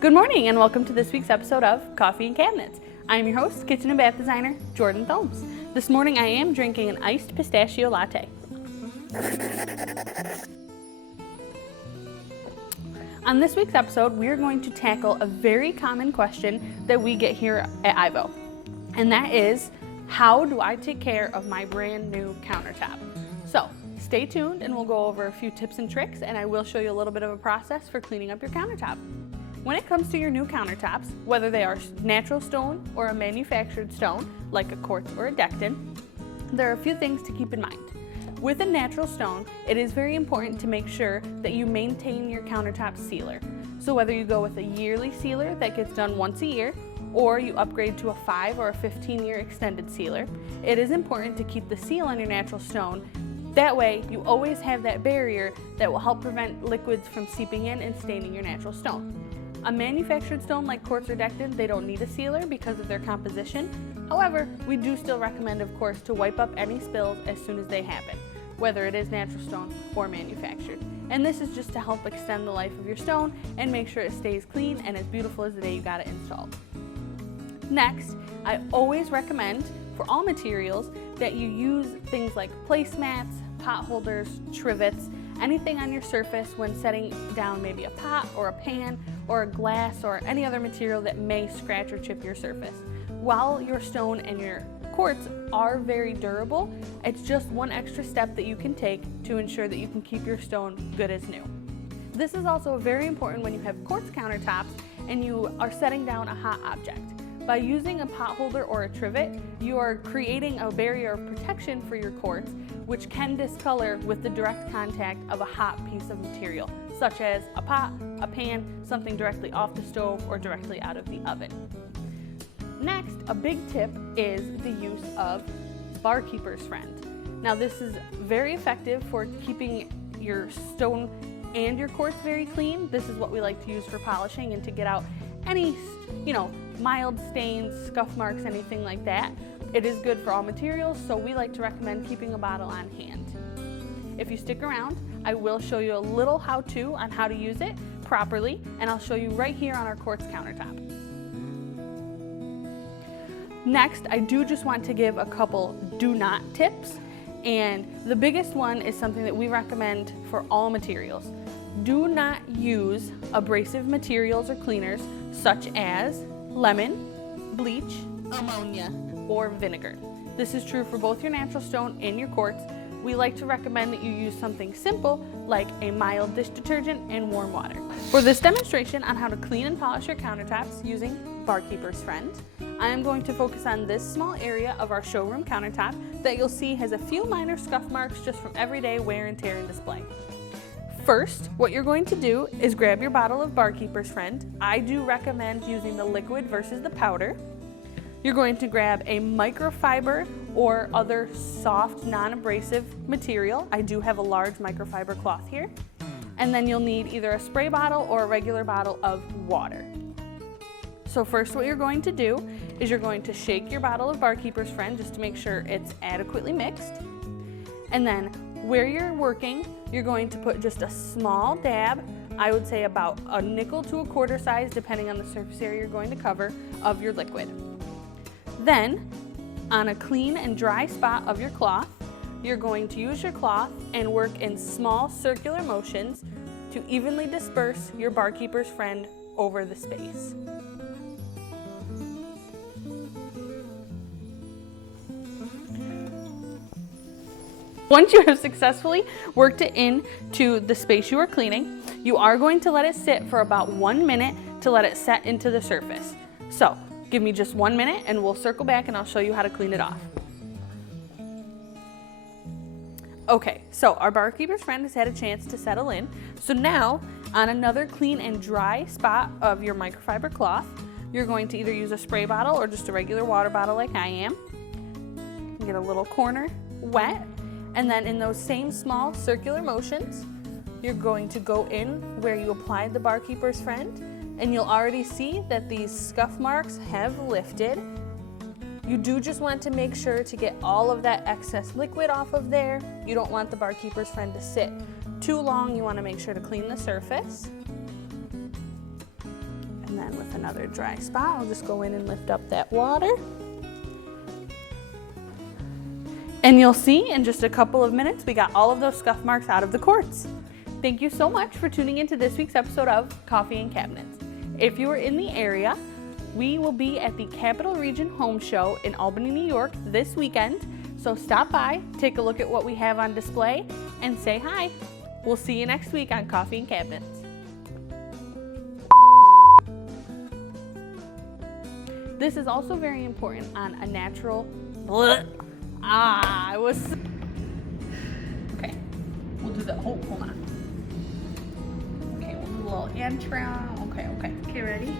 Good morning and welcome to this week's episode of Coffee and Cabinets. I am your host, kitchen and bath designer, Jordan Thomes. This morning I am drinking an iced pistachio latte. On this week's episode, we are going to tackle a very common question that we get here at Ivo. And that is, how do I take care of my brand new countertop? So stay tuned and we'll go over a few tips and tricks, and I will show you a little bit of a process for cleaning up your countertop. When it comes to your new countertops, whether they are natural stone or a manufactured stone, like a quartz or a Decton, there are a few things to keep in mind. With a natural stone, it is very important to make sure that you maintain your countertop sealer. So whether you go with a yearly sealer that gets done once a year, or you upgrade to a 5 or a 15-year extended sealer, it is important to keep the seal on your natural stone. That way, you always have that barrier that will help prevent liquids from seeping in and staining your natural stone. A manufactured stone like quartz or Decton, they don't need a sealer because of their composition. However, we do still recommend, of course, to wipe up any spills as soon as they happen, whether it is natural stone or manufactured. And this is just to help extend the life of your stone and make sure it stays clean and as beautiful as the day you got it installed. Next, I always recommend for all materials that you use things like placemats, pot holders, trivets, anything on your surface when setting down maybe a pot or a pan or a glass or any other material that may scratch or chip your surface. While your stone and your quartz are very durable, it's just one extra step that you can take to ensure that you can keep your stone good as new. This is also very important when you have quartz countertops and you are setting down a hot object. By using a pot holder or a trivet, you are creating a barrier of protection for your quartz, which can discolor with the direct contact of a hot piece of material, such as a pot, a pan, something directly off the stove or directly out of the oven. Next, a big tip is the use of Barkeeper's Friend. Now this is very effective for keeping your stone and your quartz very clean. This is what we like to use for polishing and to get out any, mild stains, scuff marks, anything like that. It is good for all materials, so we like to recommend keeping a bottle on hand. If you stick around, I will show you a little how-to on how to use it properly, and I'll show you right here on our quartz countertop. Next, I do just want to give a couple do not tips, and the biggest one is something that we recommend for all materials. Do not use abrasive materials or cleaners such as lemon, bleach, ammonia, or vinegar. This is true for both your natural stone and your quartz. We like to recommend that you use something simple like a mild dish detergent and warm water. For this demonstration on how to clean and polish your countertops using Barkeeper's Friend, I am going to focus on this small area of our showroom countertop that you'll see has a few minor scuff marks just from everyday wear and tear and display. First, what you're going to do is grab your bottle of Barkeeper's Friend. I do recommend using the liquid versus the powder. You're going to grab a microfiber or other soft, non-abrasive material. I do have a large microfiber cloth here. And then you'll need either a spray bottle or a regular bottle of water. So first what you're going to do is you're going to shake your bottle of Barkeeper's Friend just to make sure it's adequately mixed. And then where you're working, you're going to put just a small dab, I would say about a nickel to a quarter size, depending on the surface area you're going to cover, of your liquid. Then, on a clean and dry spot of your cloth, you're going to use your cloth and work in small circular motions to evenly disperse your Barkeeper's Friend over the space. Once you have successfully worked it into the space you are cleaning, you are going to let it sit for about 1 minute to let it set into the surface. So, give me just 1 minute and we'll circle back and I'll show you how to clean it off. Okay, so our Barkeeper's Friend has had a chance to settle in. So now, on another clean and dry spot of your microfiber cloth, you're going to either use a spray bottle or just a regular water bottle like I am. Get a little corner wet. And then in those same small circular motions, you're going to go in where you applied the Barkeeper's Friend, and you'll already see that these scuff marks have lifted. You do just want to make sure to get all of that excess liquid off of there. You don't want the Barkeeper's Friend to sit too long. You want to make sure to clean the surface. And And then with another dry spot, I'll just go in and lift up that water. And you'll see in just a couple of minutes, we got all of those scuff marks out of the quartz. Thank you so much for tuning into this week's episode of Coffee and Cabinets. If you are in the area, we will be at the Capital Region Home Show in Albany, New York this weekend. So stop by, take a look at what we have on display, and say hi. We'll see you next week on Coffee and Cabinets. This is also very important on a natural, okay, we'll do the, hold on. Okay, we'll do a little intro. Okay, ready?